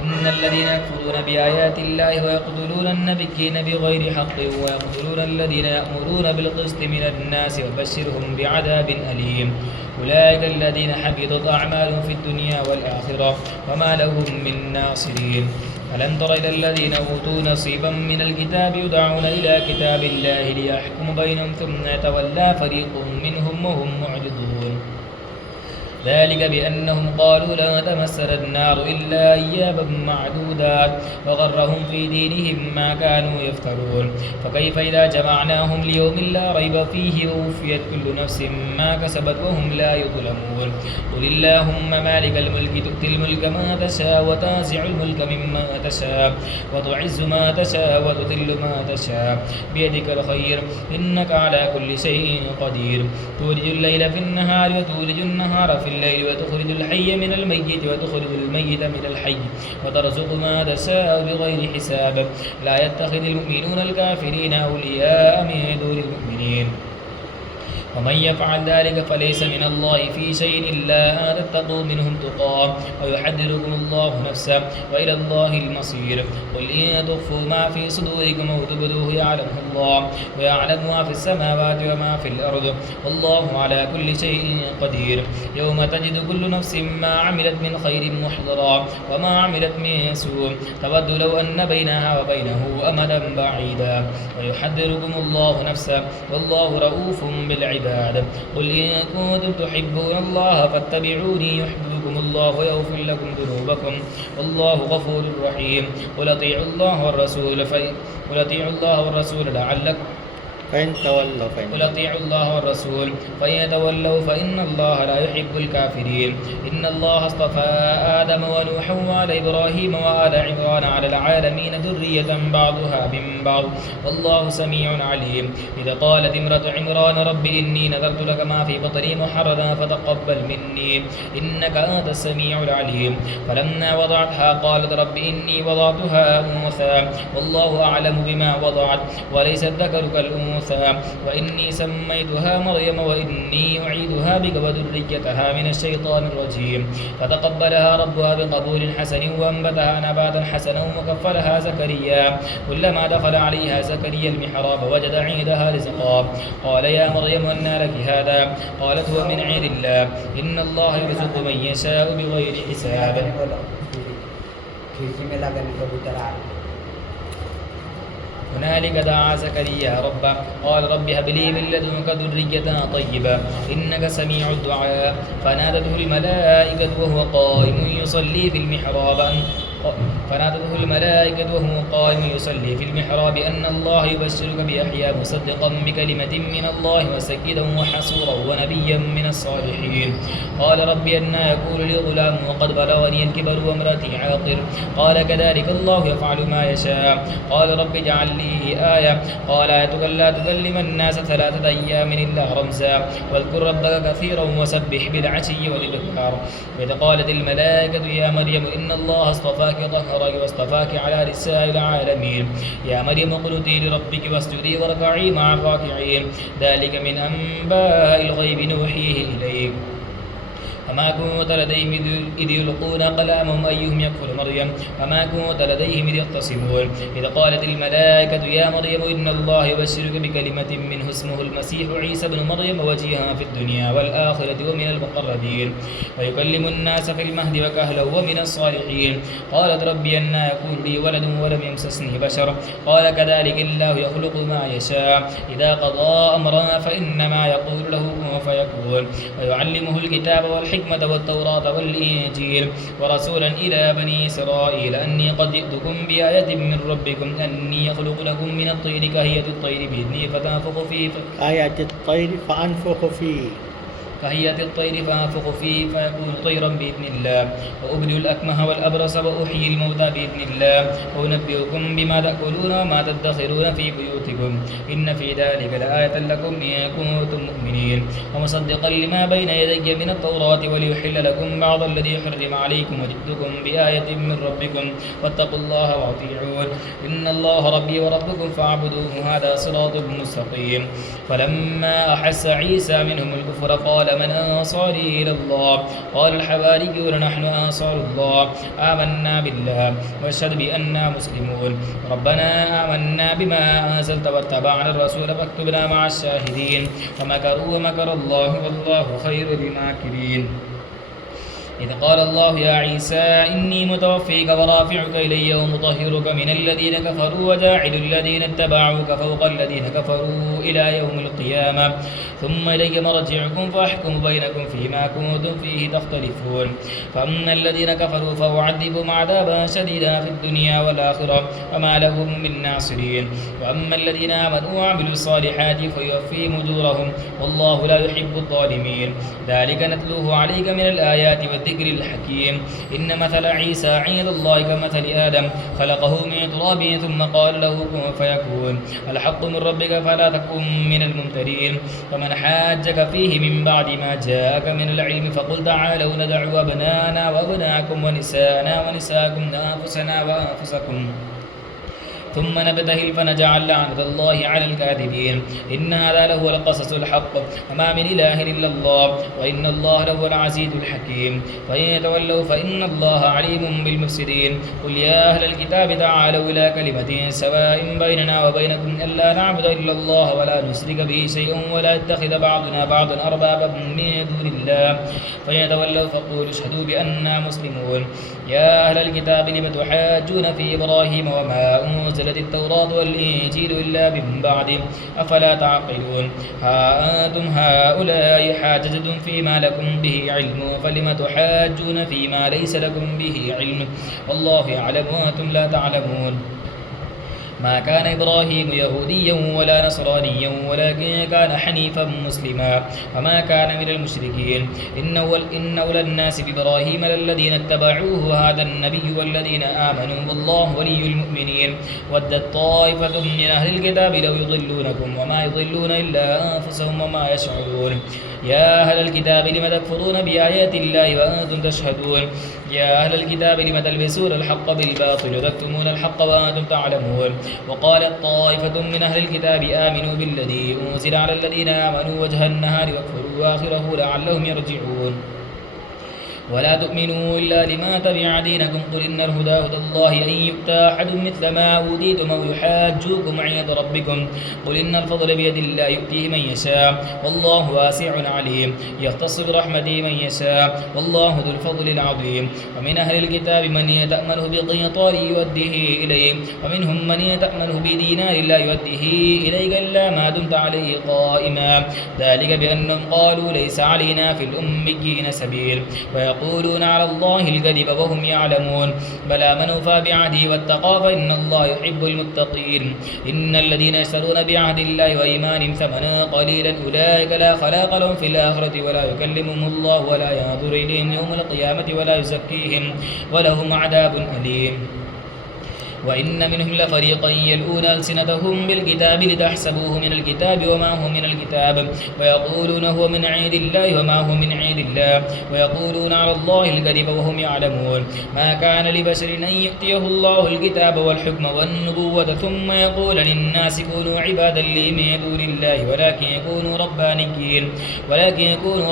إن الذين يكفرون بآيات الله ويقتلون النبيين بغير حق ويقتلون الذين يأمرون بالقسط من الناس وبشرهم بعذاب أليم. أولئك الذين حبطت أعمالهم في الدنيا والآخرة وما لهم من ناصرين. ألم تر إلى الذين أوتوا نصيبا من الكتاب يدعون إلى كتاب الله ليحكم بينهم ثم يتولى فريق منهم وهم معرضون. ذلك بأنهم قالوا لا تمسنا النار إلا أياما معدودات وغرهم في دينهم ما كانوا يفترون. فكيف إذا جمعناهم ليوم لا ريب فيه ووفيت كل نفس ما كسبت وهم لا يظلمون. قل اللهم مالك الملك تؤتي الملك ما تشاء وتنزع الملك مما تشاء وتعز ما تشاء وتذل ما تشاء بيدك الخير إنك على كل شيء قدير. تولج الليل في النهار وتولج النهار في الليل وتخرج الحي من الميت وتخرج الميت من الحي وترزق ما تشاء بغير حساب. لا يتخذ المؤمنون الكافرين أولياء من دون المؤمنين ومن يفعل ذلك فليس من الله في شيء إلا أن تتقوا منهم تقاه ويحذركم الله نفسه وإلى الله المصير. قل إن تخفوا ما في صدوركم أو تبدوه يعلمه الله ويعلم ما في السماوات وما في الأرض والله على كل شيء قدير. يوم تجد كل نفس ما عملت من خير محضرا وما عملت من سوء تود لو أن بينها وبينه أمدا بعيدا ويحذركم الله نفسه والله رؤوف بالعباد. قل إن كنتم تحبون الله فاتبعوني يحببكم الله ويغفر لكم ذنوبكم والله غفور رحيم. قل أطيعوا الله والرسول لعلكم فإن تولوا قل أطيعوا الله والرسول فإن يتولوا فإن الله لا يحب الكافرين. إن الله اصطفى آدم ونوحا وآل إبراهيم وآل عمران على العالمين ذرية بعضها من بعض والله سميع عليم. إذا قالت امرأة عمران رب إني نذرت لك ما في بطني محررا فتقبل مني إنك أنت السميع العليم. فلما وضعتها قالت رب إني وضعتها أنثى والله أعلم بما وضعت وليس الذكر كالأنثى وإني سميتها مريم وإني أعيدها بك وذريتها من الشيطان الرجيم. فتقبلها ربها بقبول حسن وأنبتها نباتا حسنا وكفلها زكريا. كلما دخل عليها زكريا المحراب وجد عندها رزقا قال يا مريم أنى لك هذا قالت هو من عند الله إن الله يرزق من يشاء بغير حساب. هنالك دعا زكريا ربه قال رب هب لي من لدنك ذرية طيبة إنك سميع الدعاء. فنادته الملائكة وهو قائم يصلي في المحراب أن الله يبشرك بيحيى مصدقا بكلمة من الله وسيدا وحصورا ونبيا من الصالحين. قال رب أنى يكون لي غلام وقد بلغني الكبر وامرأتي عاقر قال كذلك الله يفعل ما يشاء. قال رب اجعل لي آية قال آيتك لا تكلم الناس 3 أيام إلا رمزا واذكر ربك كثيرا وسبح بالعشي والإبكار. إذ قالت الملائكة يا مريم إن الله اصطفاك طهرك واصطفاك على نساء العالمين. يا مريم اقنتي لربك واسجدي واركعي مع الراكعين. ذلك من أنباء الغيب نوحيه إليك وما كنت لديهم إذ يلقون أقلامهم أيهم يكفل مريم وما كنت لديهم إذ يختصمون. إذ قالت الملائكة يا مريم إن الله يبشرك بكلمة منه اسمه المسيح عيسى بن مريم وجيها في الدنيا والآخرة ومن المقربين ويكلم الناس في المهد وكهلا ومن الصالحين. قالت ربي أنى يكون لي ولد ولم يمسسني بشر قال كذلك الله يخلق ما يشاء إذا قضى أمرا فإنما يقول له كن فيكون. ويعلمه الكتاب والحكمة والتوراة والإنجيل ورسولا إلى بني إسرائيل أني قد جئتكم بآية من ربكم أني يخلق لكم من الطير كهيئة الطير بإذني فتنفخ فيه آية الطير فأنفخ فيه كهيئة الطير فأنفخ فيه فيكون طيرا بإذن الله وأبرئ الأكمه والأبرص وأحيي الموتى بإذن الله وأنبئكم بما تأكلون وما تدخرون في بيوتكم إن في ذلك لآية لكم إن كنتم مؤمنين. ومصدقا لما بين يدي من التوراة وليحل لكم بعض الذي حرم عليكم وجئتكم بآية من ربكم واتقوا الله وأطيعون إن الله ربي وربكم فاعبدوه هذا صراط مستقيم. فلما أحس عيسى منهم الكفر قال قال من أنصاري إلى الله؟ قال الحواريون نحن أنصار الله آمنا بالله واشهد بأننا مسلمون ربنا آمنا بما أنزلت واتبعنا الرسول فاكتبنا مع الشاهدين ومكروا ومكر الله والله خير الماكرين. إذ قال الله يا عيسى إني متوفيك ورافعك إلي ومطهرك من الذين كفروا وجاعل الذين اتبعوك فوق الذين كفروا إلى يوم القيامة ثم إلي مرجعكم فأحكم بينكم فيما كنتم فيه تختلفون. فأما الذين كفروا فأعذبهم عذابا شديدا في الدنيا والآخرة وما لهم من ناصرين. وأما الذين آمنوا وعملوا الصالحات فيوفيهم أجورهم والله لا يحب الظالمين. ذلك نتلوه عليك من الآيات والذكر الحكيم. إن مثل عيسى عند الله كمثل آدم خلقه من تراب ثم قال له كن فيكون الحق من ربك فلا تكن من الممترين. فمن حاجك فيه من بعد ما جاءك من العلم فقل تعالوا ندعو أبناءنا وأبناءكم ونساءنا ونساءكم وأنفسنا وأنفسكم ثم نبتهل فنجعل لعنة الله على الكاذبين. إن هذا لهو القصص الحق وما من إله إلا الله وإن الله لهو العزيز الحكيم. فإن يتولوا فإن الله عليم بالمفسدين. قل يا أهل الكتاب تعالوا إلى كلمة سواء بيننا وبينكم ألا نعبد إلا الله ولا نشرك به شيئا ولا يتخذ بعضنا بعضا أربابا من دون الله. فإن يتولوا فقولوا اشهدوا بأننا مسلمون. يا أهل الكتاب لم تحاجون في إبراهيم وما أنزلت التوراة والإنجيل إلا من بعده أفلا تعقلون. ها أنتم هؤلاء حاججتم فيما لكم به علم فلم تحاجون فيما ليس لكم به علم والله يعلم وأنتم لا تعلمون. ما كان إبراهيم يهوديا ولا نصرانيا ولكن كان حنيفا مسلما وما كان من المشركين. إن أولى الناس بإبراهيم للذين اتبعوه هذا النبي والذين آمنوا والله ولي المؤمنين. ودت طائفة من أهل الكتاب لو يضلونكم وما يضلون إلا أنفسهم وما يشعرون. يا أهل الكتاب لم تكفرون بآيات الله وأنتم تشهدون. يا أهل الكتاب لم تلبسون الحق بالباطل وتكتمون الحق وأنتم تعلمون. وقالت طائفة من أهل الكتاب آمنوا بالذي أنزل على الذين آمنوا وجه النهار واكفروا آخره لعلهم يرجعون. ولا تؤمنوا إلا لما تبع دينكم قل إن الهدى هدى الله أن يؤتى أحد مثل ما أوتيتم أو يحاجوكم عند ربكم قل إن الفضل بيد الله يؤتيه من يشاء والله واسع عليم يختص برحمته من يشاء والله ذو الفضل العظيم. ومن أهل الكتاب من يتأمنه بقنطار يؤديه إليه ومنهم من يتأمنه بدينار لا يؤديه إليك إلا ما دمت عليه قائما ذلك بأنهم قالوا ليس علينا في الأميين سبيل ويقولون على الله الكذب وهم يعلمون. بلى من أوفى بعهده واتقى فإن الله يحب المتقين. إن الذين يشترون بعهد الله وإيمانهم ثمنا قليلا أولئك لا خلاق لهم في الآخرة ولا يكلمهم الله ولا ينظر إليهم يوم القيامة ولا يزكيهم ولهم عذاب أليم. وإن منهم لفريقا يلؤون ألسنتهم بالكتاب لتحسبوه من الكتاب وما هو من الكتاب ويقولون هو من عند الله وما هو من عند الله ويقولون على الله الكذب وهم يعلمون. ما كان لبشر أن يؤتيه الله الكتاب والحكم والنبوة ثم يقول للناس كونوا عبادا لي من دون الله ولكن يكونوا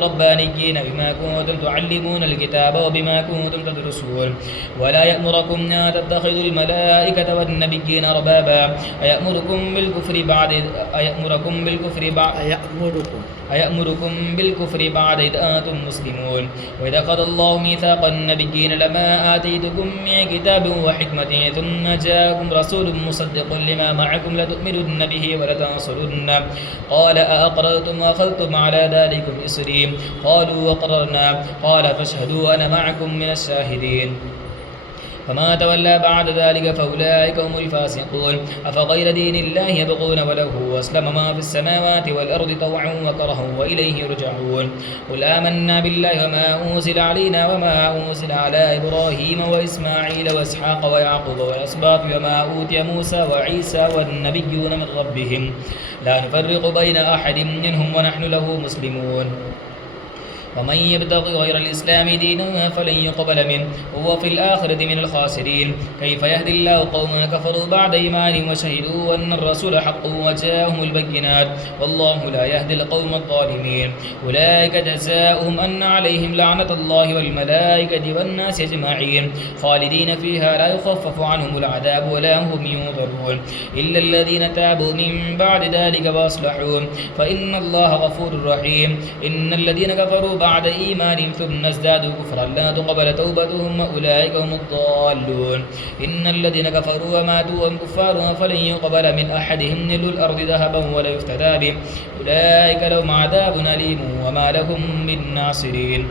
ربانيين بما كنتم تعلمون الكتاب وبما كنتم تدرسون. ولا يأمركم أن تتخذوا الملائكة والنبيين أربابا أيأمركم بالكفر بعد إذ أنتم مسلمون. وإذا أخذ الله ميثاق النبيين لما آتيتكم من كتاب وحكمة ثم جاءكم رسول مصدق لما معكم لتؤمنن به ولتنصرنه قال أأقررتم وأخذتم على ذلكم إصري قالوا وقررنا قال فاشهدوا أنا معكم من الشاهدين. فما تولى بعد ذلك فأولئك هم الفاسقون. أفغير دين الله يبغون وله أسلم ما في السماوات والأرض طوعا وكرها وإليه يرجعون. قل آمنا بالله وما أنزل علينا وما أنزل على إبراهيم وإسماعيل وإسحاق ويعقوب والأسباط وما أوتي موسى وعيسى والنبيون من ربهم لا نفرق بين أحد منهم ونحن له مسلمون. ومن يبتغي غير الإسلام دينا فلن يقبل منه وهو في الآخرة من الخاسرين. كيف يهدي الله قوما كفروا بعد إيمانهم وشهدوا أن الرسول حق وجاءهم البينات والله لا يهدي القوم الظالمين. أولئك جزاؤهم أن عليهم لعنة الله والملائكة والناس أجمعين خالدين فيها لا يخفف عنهم العذاب ولا هم ينظرون إلا الذين تابوا من بعد ذلك وأصلحوا فإن الله غفور رحيم. إن الذين كفروا بعد إيمانهم ثم ازدادوا كفرا لا تقبل توبتهم أولئك هم الضالون. إن الذين كفروا وماتوا وهم كفار فلن يقبل من أحدهم ملء الأرض ذهبا ولا يفتدى به أولئك لهم عذاب أليم وما لهم من ناصرين.